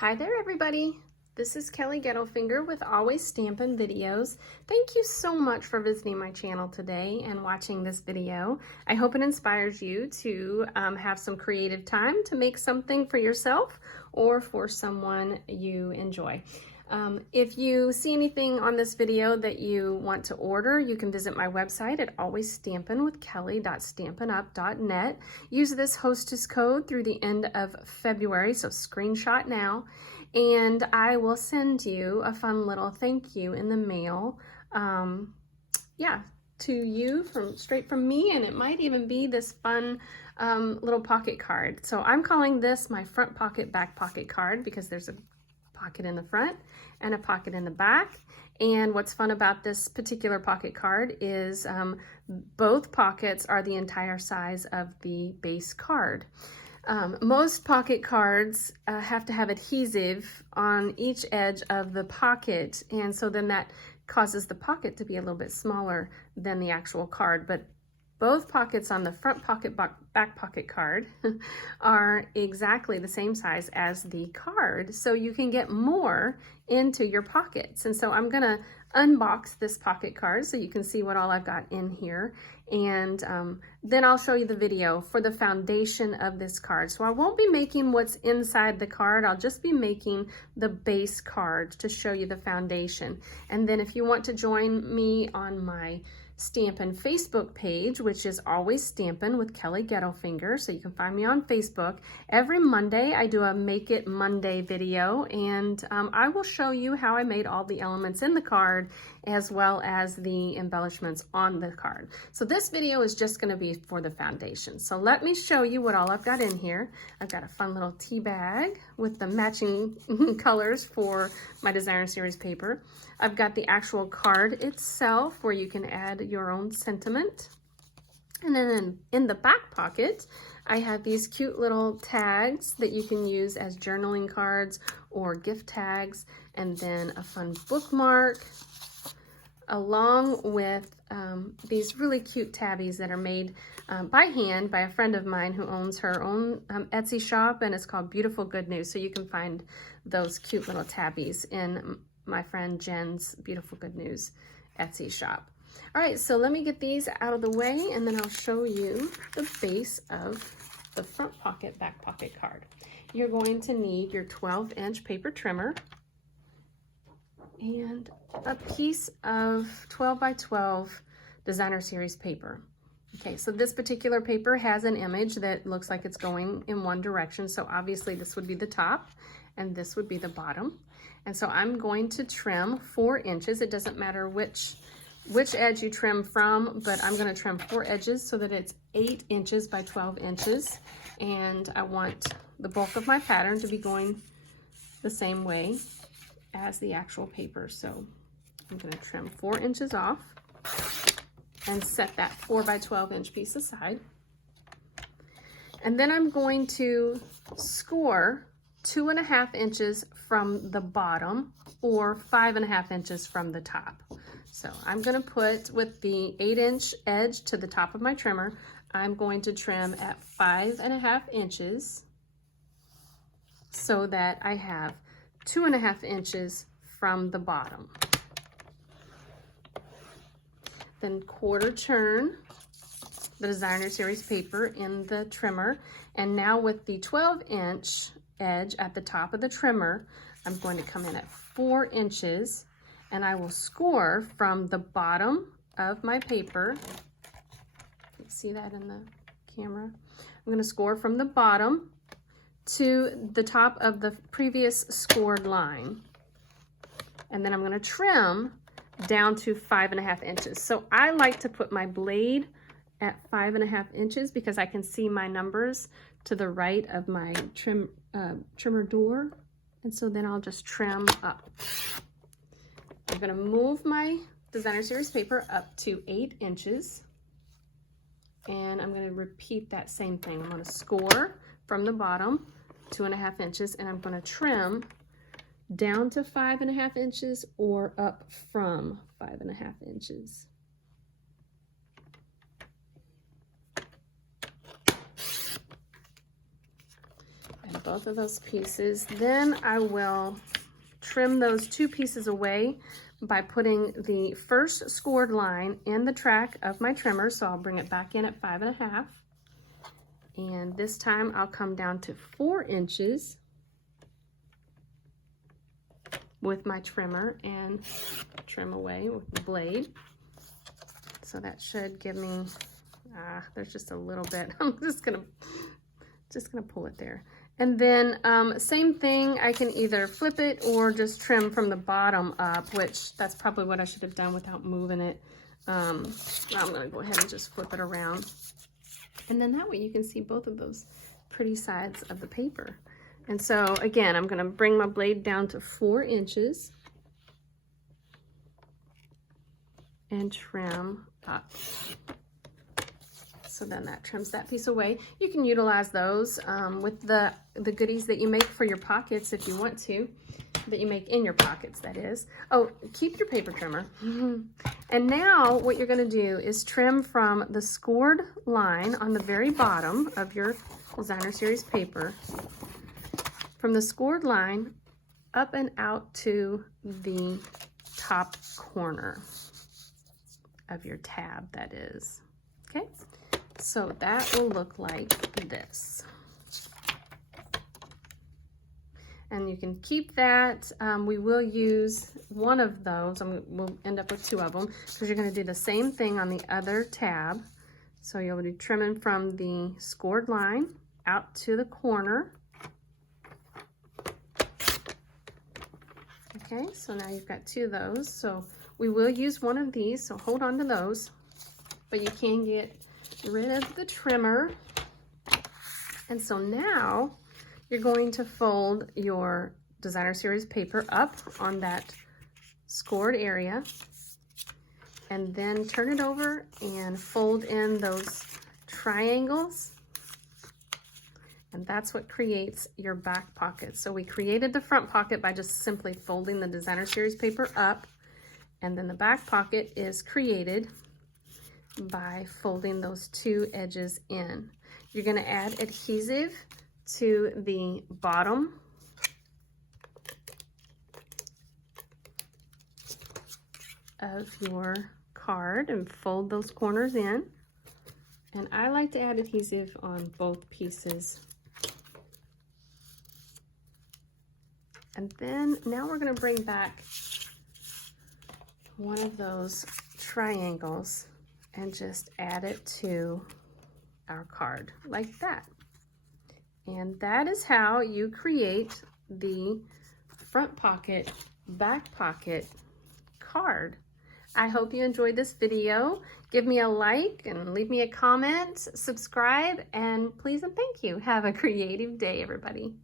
Hi there, everybody. This is Kelly Gettelfinger with Always Stampin' Videos. Thank you so much for visiting my channel today and watching this video. I hope it inspires you to have some creative time to make something for yourself or for someone you enjoy. If you see anything on this video that you want to order, you can visit my website at alwaysstampinwithkelly.stampinup.net. Use this hostess code through the end of February, so screenshot now, and I will send you a fun little thank you in the mail. To you straight from me, and it might even be this fun little pocket card. So I'm calling this my front pocket, back pocket card because there's a pocket in the front and a pocket in the back. And what's fun about this particular pocket card is both pockets are the entire size of the base card. Most pocket cards have to have adhesive on each edge of the pocket, and so then that causes the pocket to be a little bit smaller than the actual card. But both pockets on the front pocket, back pocket card are exactly the same size as the card, so you can get more into your pockets. And so I'm gonna unbox this pocket card so you can see what all I've got in here, and then I'll show you the video for the foundation of this card. So I won't be making what's inside the card, I'll just be making the base card to show you the foundation. And then if you want to join me on my Stampin' Facebook page, which is Always Stampin' with Kelly Gettelfinger, so you can find me on Facebook. Every Monday I do a Make It Monday video, and I will show you how I made all the elements in the card as well as the embellishments on the card. So this video is just going to be for the foundation. So let me show you what all I've got in here. I've got a fun little tea bag with the matching colors for my designer series paper. I've got the actual card itself where you can add your own sentiment. And then in the back pocket, I have these cute little tags that you can use as journaling cards or gift tags, and then a fun bookmark, along with these really cute tabbies that are made by hand by a friend of mine who owns her own Etsy shop, and it's called Beautiful Good News. So you can find those cute little tabbies in my friend Jen's Beautiful Good News Etsy shop. All right, so let me get these out of the way, and then I'll show you the base of the front pocket, back pocket card. You're going to need your 12-inch paper trimmer and a piece of 12 by 12 designer series paper. Okay, so this particular paper has an image that looks like it's going in one direction, so obviously this would be the top and this would be the bottom. And so I'm going to trim 4 inches. It doesn't matter which edge you trim from, but I'm going to trim 4 edges so that it's 8 inches by 12 inches. And I want the bulk of my pattern to be going the same way as the actual paper. So I'm going to trim 4 inches off and set that 4 by 12 inch piece aside. And then I'm going to score 2.5 inches from the bottom or 5.5 inches from the top. So I'm going to put, with the 8-inch edge to the top of my trimmer, I'm going to trim at 5.5 inches so that I have 2.5 inches from the bottom. Then quarter turn the designer series paper in the trimmer, and now with the 12-inch edge at the top of the trimmer, I'm going to come in at 4 inches, and I will score from the bottom of my paper. You see that in the camera? I'm going to score from the bottom to the top of the previous scored line, and then I'm going to trim down to 5.5 inches. So I like to put my blade at 5.5 inches because I can see my numbers to the right of my trimmer door, and so then I'll just trim up. I'm going to move my designer series paper up to 8 inches, and I'm going to repeat that same thing. I'm going to score from the bottom 2.5 inches, and I'm going to trim down to 5.5 inches or up from 5.5 inches. And both of those pieces. Then I will trim those 2 pieces away by putting the first scored line in the track of my trimmer. So I'll bring it back in at 5.5. And this time I'll come down to 4 inches with my trimmer and trim away with the blade. So that should give me, there's just a little bit. I'm just gonna pull it there. And then same thing, I can either flip it or just trim from the bottom up, which that's probably what I should have done without moving it. I'm gonna go ahead and just flip it around. And then that way you can see both of those pretty sides of the paper. And so again, I'm gonna bring my blade down to 4 inches and trim up. So then that trims that piece away. You can utilize those with the goodies that you make for your pockets if you want to, that you make in your pockets, that is. Oh, keep your paper trimmer. And now what you're gonna do is trim from the scored line on the very bottom of your Designer Series paper, from the scored line up and out to the top corner of your tab, that is. Okay, so that will look like this. And you can keep that. We will use one of those. We'll end up with 2 of them because you're gonna do the same thing on the other tab. So you'll be trimming from the scored line out to the corner. Okay, so now you've got 2 of those. So we will use one of these, so hold on to those. But you can get rid of the trimmer. And so now you're going to fold your Designer Series paper up on that scored area and then turn it over and fold in those triangles. And that's what creates your back pocket. So we created the front pocket by just simply folding the Designer Series paper up, and then the back pocket is created by folding those 2 edges in. You're gonna add adhesive to the bottom of your card and fold those corners in. And I like to add adhesive on both pieces. And then now we're going to bring back one of those triangles and just add it to our card like that. And that is how you create the front pocket, back pocket card. I hope you enjoyed this video. Give me a like and leave me a comment, subscribe, and please and thank you. Have a creative day, everybody.